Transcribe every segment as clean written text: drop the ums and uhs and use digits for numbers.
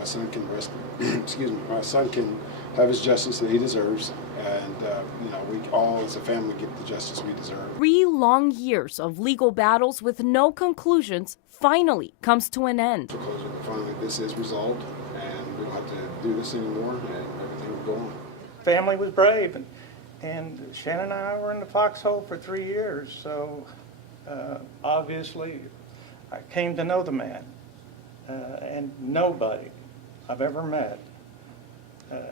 my son can rest, excuse me, my son can have his justice that he deserves, and we all as a family get the justice we deserve. 3 long years of legal battles with no conclusions finally comes to an end. Finally, this is resolved, and we don't have to do this anymore, and everything will go on. Family was brave, and Shannon and I were in the foxhole for 3 years, so obviously I came to know the man, and nobody I've ever met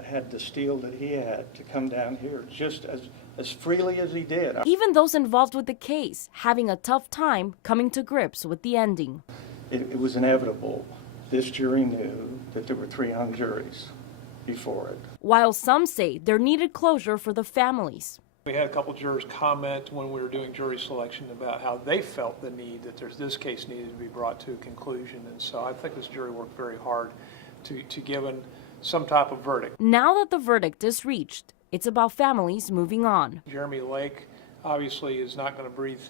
had the steel that he had to come down here just as freely as he did. Even those involved with the case having a tough time coming to grips with the ending. It was inevitable. This jury knew that there were 3 hung juries before it. While some say there needed closure for the families. We had a couple jurors comment when we were doing jury selection about how they felt the need that this case needed to be brought to a conclusion. And so I think this jury worked very hard to give some type of verdict. Now that the verdict is reached, it's about families moving on. Jeremy Lake obviously is not going to breathe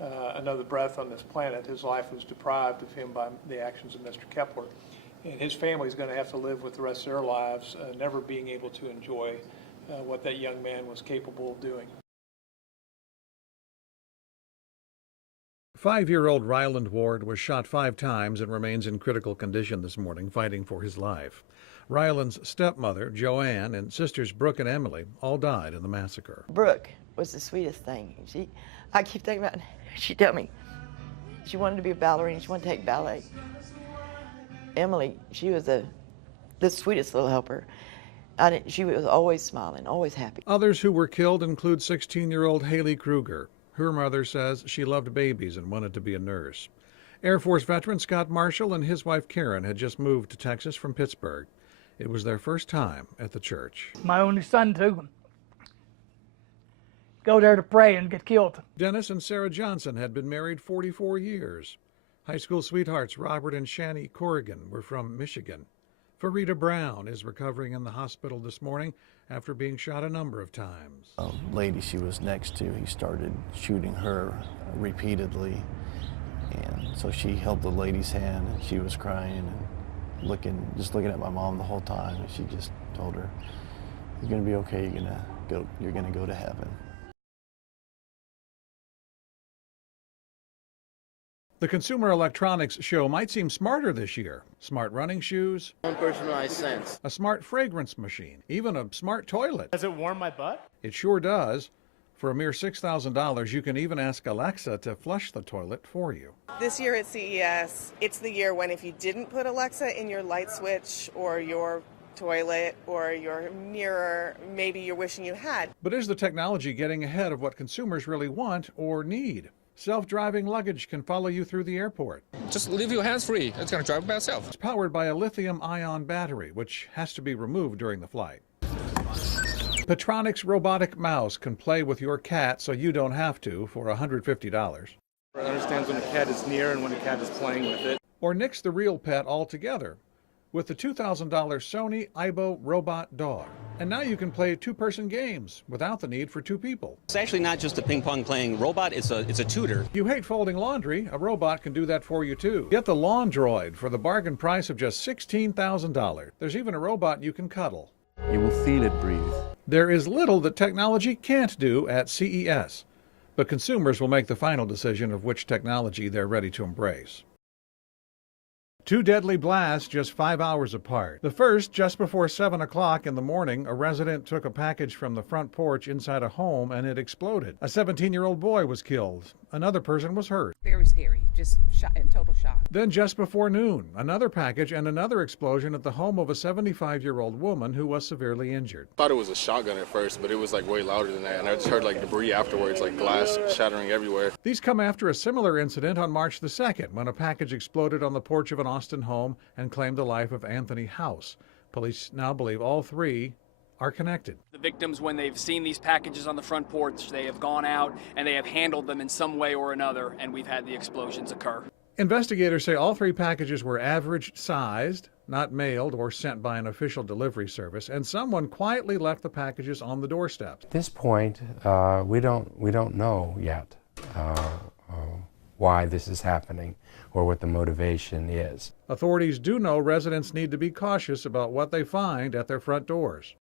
another breath on this planet. His life was deprived of him by the actions of Mr. Kepler. And his family is going to have to live with the rest of their lives, never being able to enjoy what that young man was capable of doing. 5-year-old Ryland Ward was shot 5 times and remains in critical condition this morning, fighting for his life. Ryland's stepmother, Joanne, and sisters Brooke and Emily all died in the massacre. Brooke was the sweetest thing. I keep thinking about it. She told me she wanted to be a ballerina. She wanted to take ballet. Emily, she was the sweetest little helper. She was always smiling, always happy. Others who were killed include 16-year-old Haley Kruger. Her mother says she loved babies and wanted to be a nurse. Air Force veteran Scott Marshall and his wife Karen had just moved to Texas from Pittsburgh. It was their first time at the church. My only son, too. Go there to pray and get killed. Dennis and Sarah Johnson had been married 44 years. High school sweethearts Robert and Shani Corrigan were from Michigan. Farida Brown is recovering in the hospital this morning after being shot a number of times. A lady she was next to, he started shooting her repeatedly. And so she held the lady's hand and she was crying and just looking at my mom the whole time. And she just told her, "You're gonna be okay, you're gonna go to heaven." The Consumer Electronics Show might seem smarter this year. Smart running shoes, personalized sense, a smart fragrance machine, even a smart toilet. Does it warm my butt? It sure does. For a mere $6,000, you can even ask Alexa to flush the toilet for you. This year at CES, it's the year when if you didn't put Alexa in your light switch or your toilet or your mirror, maybe you're wishing you had. But is the technology getting ahead of what consumers really want or need? Self-driving luggage can follow you through the airport. Just leave your hands free. It's going to drive by itself. It's powered by a lithium-ion battery, which has to be removed during the flight. Petronix robotic mouse can play with your cat so you don't have to for $150. It understands when a cat is near and when a cat is playing with it. Or nix the real pet altogether with the $2,000 Sony Aibo robot dog. And now you can play 2-person games without the need for 2 people. It's actually not just a ping-pong playing robot, it's a tutor. You hate folding laundry, a robot can do that for you too. Get the Lawn Droid for the bargain price of just $16,000. There's even a robot you can cuddle. You will feel it breathe. There is little that technology can't do at CES, but consumers will make the final decision of which technology they're ready to embrace. 2 deadly blasts just 5 hours apart. The first, just before 7 o'clock in the morning, a resident took a package from the front porch inside a home and it exploded. A 17-year-old boy was killed. Another person was hurt. Very scary, just in total shock. Then just before noon, another package and another explosion at the home of a 75-year-old woman who was severely injured. I thought it was a shotgun at first, but it was like way louder than that, and I just heard like debris afterwards, like glass shattering everywhere. These come after a similar incident on March the 2nd, when a package exploded on the porch of an Austin home and claimed the life of Anthony House. Police now believe all 3 are connected. The victims, when they've seen these packages on the front porch, they have gone out and they have handled them in some way or another, and we've had the explosions occur. Investigators say all 3 packages were average sized, not mailed or sent by an official delivery service, and someone quietly left the packages on the doorsteps. At this point, we don't know yet why this is happening or what the motivation is. Authorities do know residents need to be cautious about what they find at their front doors.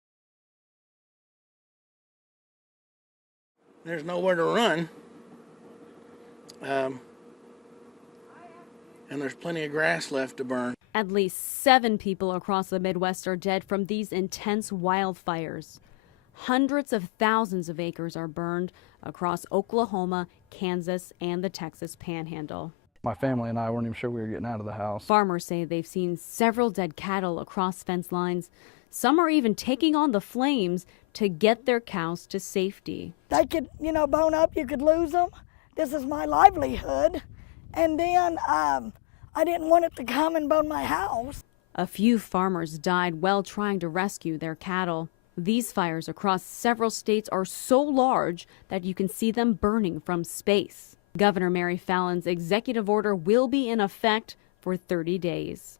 There's nowhere to run. And there's plenty of grass left to burn. At least 7 people across the Midwest are dead from these intense wildfires. Hundreds of thousands of acres are burned across Oklahoma, Kansas, and the Texas Panhandle. My family and I weren't even sure we were getting out of the house. Farmers say they've seen several dead cattle across fence lines. Some are even taking on the flames to get their cows to safety. They could, bone up, you could lose them. This is my livelihood. And then I didn't want it to come and bone my house. A few farmers died while trying to rescue their cattle. These fires across several states are so large that you can see them burning from space. Governor Mary Fallon's executive order will be in effect for 30 days.